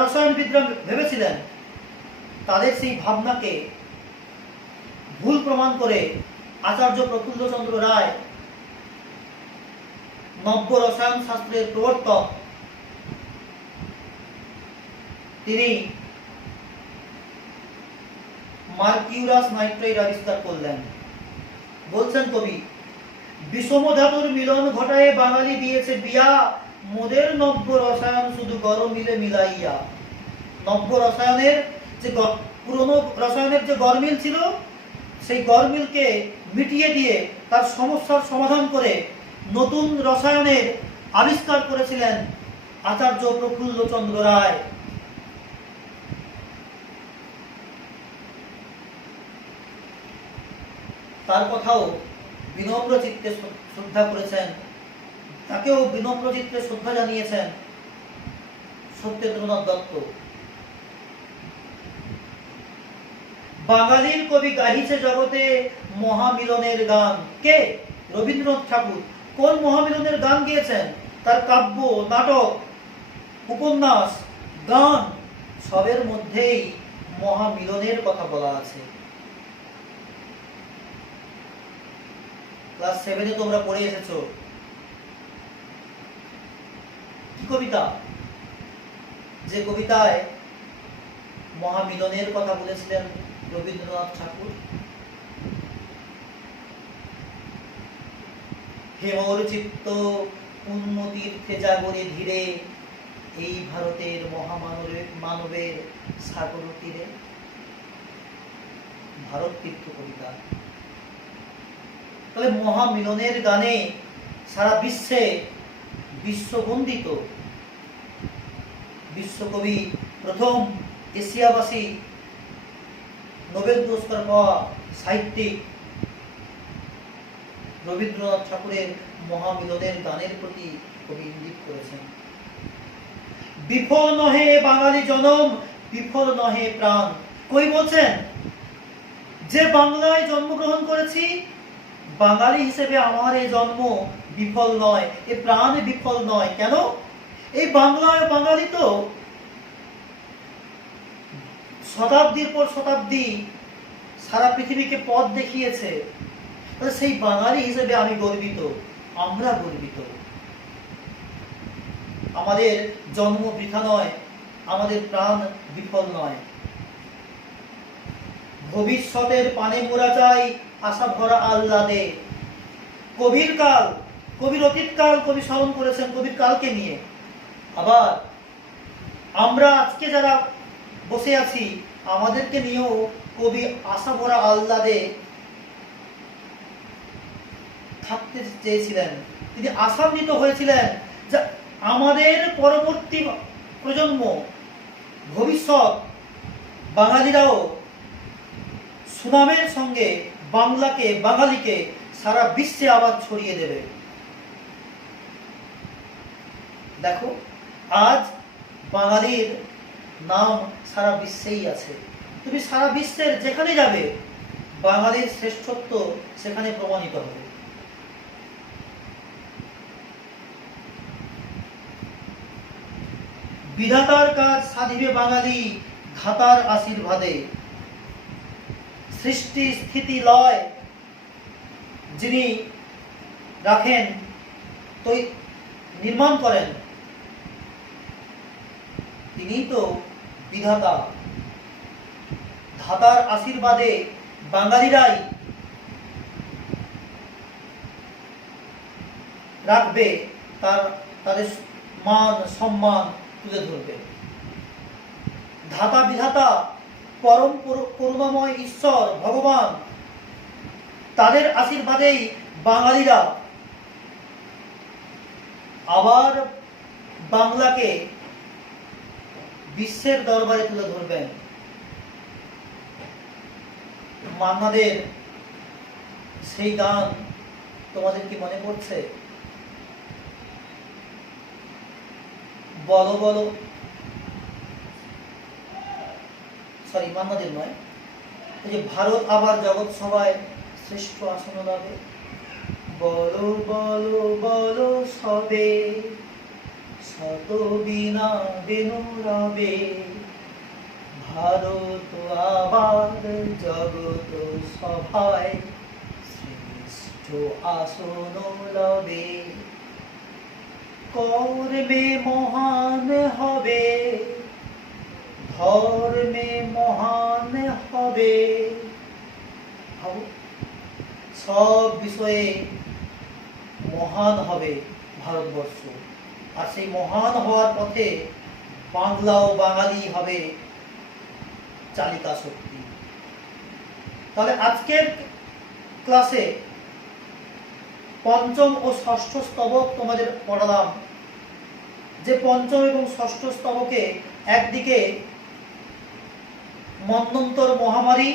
রসায়নবিদরা ভেবেছিলেন। তাদের সেই ভাবনাকে ভুল প্রমাণ করে আচার্য প্রফুল্লচন্দ্র রায়, নব্য রসায়ন শাস্ত্রের প্রবর্তক, তিনি মার্কিউরাস নাইট্রাইট আবিষ্কার করলেন। বলছেন কবি, বিষম ধাতুর মিলন ঘটায় বাঙালি দিয়েছে বিয়া, মোদের নব্য রসায়ন শুধু গরমিলে মিলাইয়া। নব্য রসায়নের যে পুরনো রসায়নের যে গরমিল ছিল, সেই গরমিলকে মিটিয়ে দিয়ে তার সমস্যার সমাধান করে নতুন রসায়নের আবিষ্কার করেছিলেন আচার্য প্রফুল্লচন্দ্র রায়। তার কথাও বিনম্র চিত্তে শ্রদ্ধা করেছেন, তাকেও বিনম্র চিত্তে শ্রদ্ধা জানিয়েছেন সত্যেন্দ্রনাথ দত্ত। বাঙালির কবি গাহিছে জগতে মহামিলনের গান। কে? রবীন্দ্রনাথ ঠাকুর। কোন মহামিলনের গান গেয়েছেন? তার কাব্য, নাটক, উপন্যাস, গান সবের মধ্যেই মহামিলনের কথা বলা আছে। ক্লাস 7-এ তোমরা পড়ে এসেছো কি কবিতা? যে কবিতায় মহামিলনের কথা বলেছিলেন রবীন্দ্রনাথ ঠাকুর। হেমর চিত্ত উন্নতীর্থে জাগরে ধীরে, এই ভারতের মহামানবের সাগর তীরে। ভারত তীর্থ কবিতা। তাহলে মহামিলনের গানে সারা বিশ্বে বিশ্ববন্দিত বিশ্বকবি, প্রথম এশিয়াবাসী নোবেল পুরস্কার পাওয়া সাহিত্যিক রবীন্দ্রনাথ ঠাকুরের মহামিলনের গানের প্রতি কবি ইঙ্গিত করেছেন। বিফল নহে বাঙালি জনম, বিফল নহে প্রাণ। কই বলছেন যে বাংলায় জন্মগ্রহণ করেছি, বাঙালি হিসেবে আমার এই জন্ম বিফল নয়, এ প্রাণ বিফল নয়। কেন? এই বাংলায় বাঙালি তো শতাব্দীর পর শতাব্দী সারা পৃথিবীকে পথ দেখিয়েছে। সেই বাঙালি হিসেবে আমি গর্বিত, আমরা গর্বিত। আমাদের জন্ম বৃথা নয়, আমাদের প্রাণ বিফল নয়। ভবিষ্যতের পানে মোরা চাই আশা ভরা আহ্লাদে। কবির কাল, কবির অতীতকাল কবি স্মরণ করেছেন কবির কালকে নিয়ে। আবার আমরা আজকে যারা বসে আছি, আমাদেরকে নিয়েও কবি আশা ভরা আহ্লাদে থাকতে চেয়েছিলেন। তিনি আশান্বিত হয়েছিলেন যে আমাদের পরবর্তী প্রজন্ম, ভবিষ্যৎ বাঙালিরাও সুনামের সঙ্গে বাংলাকে, বাঙালিকে সারা বিশ্বে আবার ছড়িয়ে দেবে। দেখো, আজ বাঙালির নাম সারা বিশ্বেই আছে। তুমি সারা বিশ্বের যেখানে যাবে, বাঙালির শ্রেষ্ঠত্ব সেখানে প্রমাণিত হবে। বিধাতার কাজ সাধিবে বাঙালি ধাতার আশীর্বাদে। সৃষ্টি স্থিতি লয় যিনি রাখেন, তো নির্মাণ করেন, তিনি তো বিধাতা। ধাতার আশীর্বাদে বাঙালিরাই রাখবে, তাদের মান সম্মান তুলে ধরবে। ধাতা বিধাতা পরম করুণাময় ঈশ্বর ভগবান, তাদের আশীর্বাদেই বাঙালিরা আবার বাংলাকে বিশ্বের দরবারে তুলে ধরবেন। মান্নাদের সেই গান তোমাদের কি মনে পড়ছে? বলো বলো, সরি মান্নাদের নয়, এই যে ভারত আবার জগৎ সভায় শ্রেষ্ঠ আসন লাভে। বলো বলো বলো সবে, শত বিনা বেনু রবে, ভারত আবার জগৎ সভায় শ্রেষ্ঠ আসন লবে। কর্মে মহান হবে, ধর্মে মহান হবে। সব বিষয়ে মহান হবে ভারতবর্ষ, আর সেই মহান হওয়ার পথে বাংলা ও বাঙালি হবে চালিকা শক্তি। তাহলে আজকের ক্লাসে পঞ্চম ও ষষ্ঠ স্তবক তোমাদের পড়ালাম। যে পঞ্চম এবং ষষ্ঠ স্তবকে একদিকে মন্বন্তর মহামারী,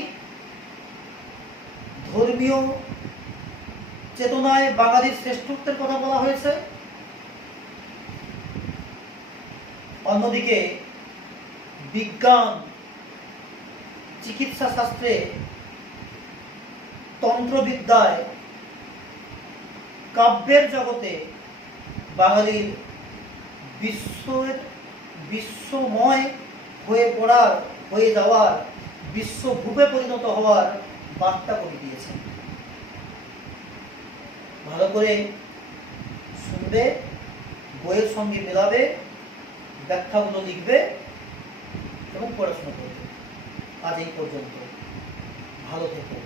ধর্মীয় চেতনায় বাঙালির শ্রেষ্ঠত্বের কথা বলা হয়েছে, অন্যদিকে বিজ্ঞান, চিকিৎসা শাস্ত্রে, তন্ত্রবিদ্যায়, কাব্যের জগতে বাঙালির বিশ্বময় হয়ে যাওয়ার, বিশ্বভূপে পরিণত হওয়ার বার্তা কবি দিয়েছেন। ভালো করে শুনবে, বইয়ের সঙ্গে মেলাবে, ব্যাখ্যাগুলো লিখবে এবং পড়াশোনা করবে। আজ এই পর্যন্ত, ভালো থেকো।